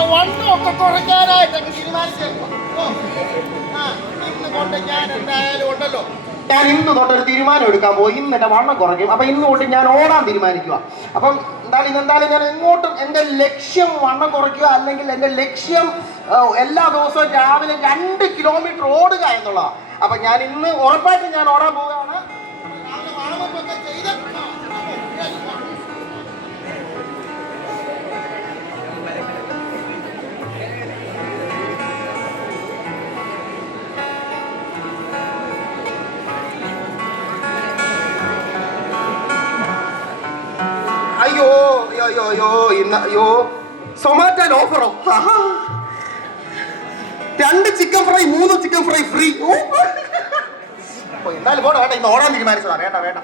എന്റെ വണ്ണമൊക്കെ കുറയ്ക്കാനായിട്ട് അങ്ങ് തീരുമാനിച്ചേക്കും. ഇന്ന് കൊണ്ട് ഞാൻ എന്തായാലും ഉണ്ടല്ലോ, ഞാൻ ഇന്ന് തൊട്ടൊരു തീരുമാനം എടുക്കാൻ പോയി. ഇന്ന് എന്റെ വണ്ണം കുറയ്ക്കും. അപ്പൊ ഇന്ന് തൊട്ട് ഞാൻ ഓടാൻ തീരുമാനിക്കുക. അപ്പം എന്തായാലും ഞാൻ എങ്ങോട്ടും എന്റെ ലക്ഷ്യം വണ്ണം കുറയ്ക്കുക, അല്ലെങ്കിൽ എന്റെ ലക്ഷ്യം എല്ലാ ദിവസവും രാവിലെ 2 കിലോമീറ്റർ ഓടുക എന്നുള്ളതാണ്. അപ്പൊ ഞാൻ ഇന്ന് ഉറപ്പായിട്ടും ഞാൻ ഓടാൻ പോവുകയാണ്. അയ്യോ സൊമാറ്റോയിൽ ഓഫറോ? 2 chicken fry 3 chicken fry free. എന്തായാലും പോട്ടെ, വേണ്ട, ഇന്ന് ഓടാൻ തീരുമാനിച്ചതാ. വേണ്ട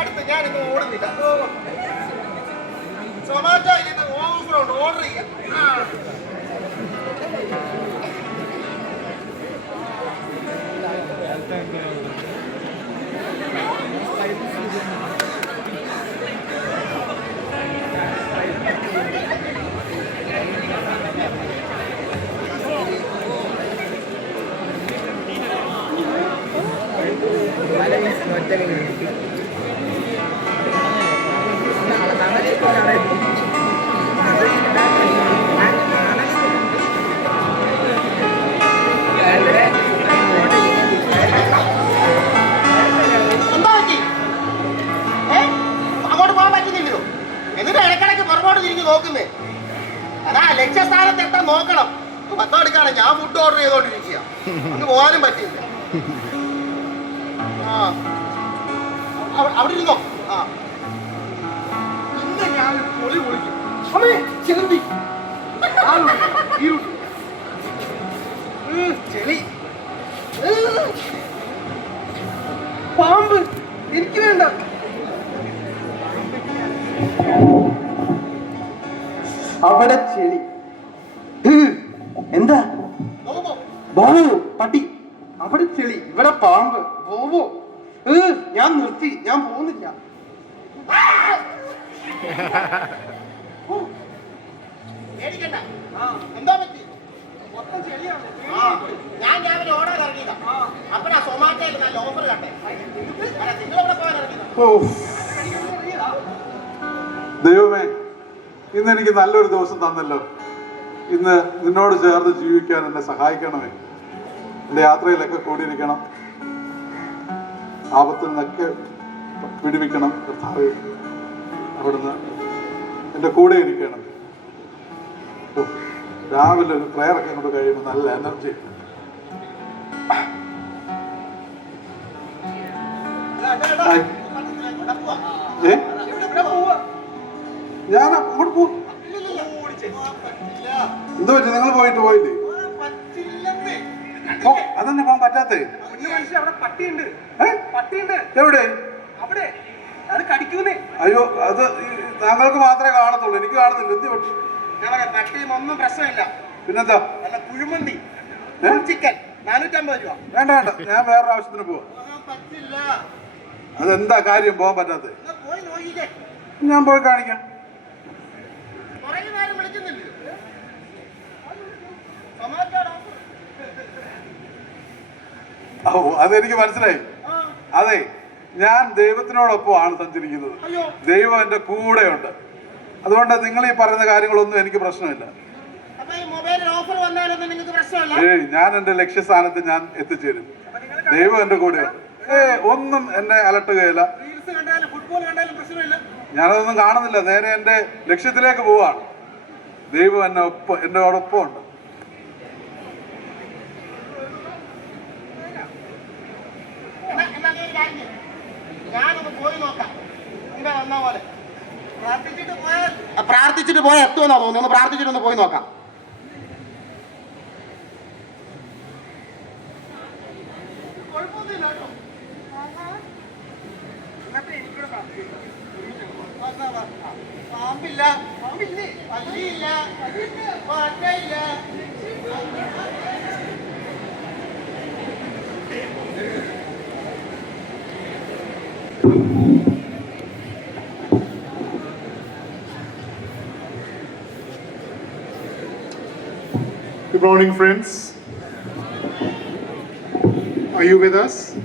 അടുത്ത് ഞാനിന്ന് ഓടുന്നില്ല. സൊമാറ്റോയിൽ ഓഫറുണ്ട്, ഓർഡർ ചെയ്യാം. നോക്കുന്നേ അതാ ലക്ഷ്യസ്ഥാനത്ത് എത്താൻ നോക്കണം. പത്തോടുക്കാണ് ഞാൻ ഫുഡ് ഓർഡർ ചെയ്തോണ്ടിരിക്കുക. അങ്ങ് പോകാനും പറ്റില്ല. അവിടെ ഇരുന്നോ. ഇന്ന് ഞാൻ പൊളി പൊളിക്കും. ചെലി പാമ്പ് എനിക്ക് വേണ്ട. അവിടെ ചെളി. എന്താ ബോബോ പട്ടി? അവിടെ ചെളി, ഇവിടെ പാമ്പ്. ബോബോ ഞാൻ നിർത്തി, ഞാൻ പോകുന്നില്ല. എന്താ പറ്റി? മൊത്തം ചെളിയാണ്. ഞാൻ രാവിലെ ഓടാൻ ഇറങ്ങിയതാ. അപ്പഴാ സൊമാറ്റോയിൽ നല്ല ഓഫർ കണ്ടേ. നിങ്ങളെവിടെ പോകാൻ ഇറങ്ങിയതാ? ദൈവമേ, ഇന്ന് എനിക്ക് നല്ലൊരു ദിവസം തന്നല്ലോ. ഇന്ന് നിന്നോട് ചേർന്ന് ജീവിക്കാൻ എന്നെ സഹായിക്കണമേ. എൻ്റെ യാത്രയിലൊക്കെ കൂടിയിരിക്കണം, ആപത്തിൽ നിന്നൊക്കെ പിടിവിക്കണം കർത്താവേ. അവിടുന്ന് എൻ്റെ കൂടെ ഇരിക്കണം. രാവിലെ ഒരു പ്രയറൊക്കെ കൊണ്ട് കഴിയുമ്പോൾ നല്ല എനർജി. ഞാൻ അങ്ങോട്ട് പോകും. എന്താ പറ്റി? നിങ്ങൾ പോയില്ലേ? ഓ, അതെന്നെ പോകാൻ പറ്റാത്തേ? എവിടെ? അയ്യോ, അത് താങ്കൾക്ക് മാത്രമേ കാണത്തുള്ളൂ, എനിക്ക് കാണുന്നില്ല. എന്ത് പറ്റി? ഒന്നും പ്രശ്നമില്ല. പിന്നെന്താ? കുഴിമന്തി ചിക്കൻ 450 രൂപ. വേണ്ട, ഞാൻ വേറൊരു ആവശ്യത്തിന് പോവാ. അതെന്താ കാര്യം പോകാൻ പറ്റാത്തത്? ഞാൻ പോയി കാണിക്കാം. ഓ, അതെനിക്ക് മനസ്സിലായി. അതെ, ഞാൻ ദൈവത്തിനോടൊപ്പമാണ് സഞ്ചരിക്കുന്നത്. ദൈവം എന്റെ കൂടെയുണ്ട്. അതുകൊണ്ട് നിങ്ങൾ ഈ പറയുന്ന കാര്യങ്ങളൊന്നും എനിക്ക് പ്രശ്നമില്ല. ഏയ്, ഞാൻ എന്റെ ലക്ഷ്യസ്ഥാനത്ത് ഞാൻ എത്തിച്ചേരും. ദൈവം എന്റെ കൂടെയുണ്ട്. ഒന്നും എന്നെ അലട്ടുകയില്ല. ഞാനതൊന്നും കാണുന്നില്ല, നേരെ എന്റെ ലക്ഷ്യത്തിലേക്ക് പോവാണ്. ദൈവം എന്നോടൊപ്പം ഉണ്ട്. ഞാനൊന്ന് പോയി നോക്കാം. പ്രാർത്ഥിച്ചിട്ട് പോയാൽ എത്തുമെന്നാ തോന്നുന്നു. ഒന്ന് പ്രാർത്ഥിച്ചിട്ടൊന്ന് പോയി നോക്കാം. പാമ്പില്ല, പാമ്പില്ലേ? പല്ലിയില്ല, പറ്റയില്ല. Good morning, friends. Are you with us?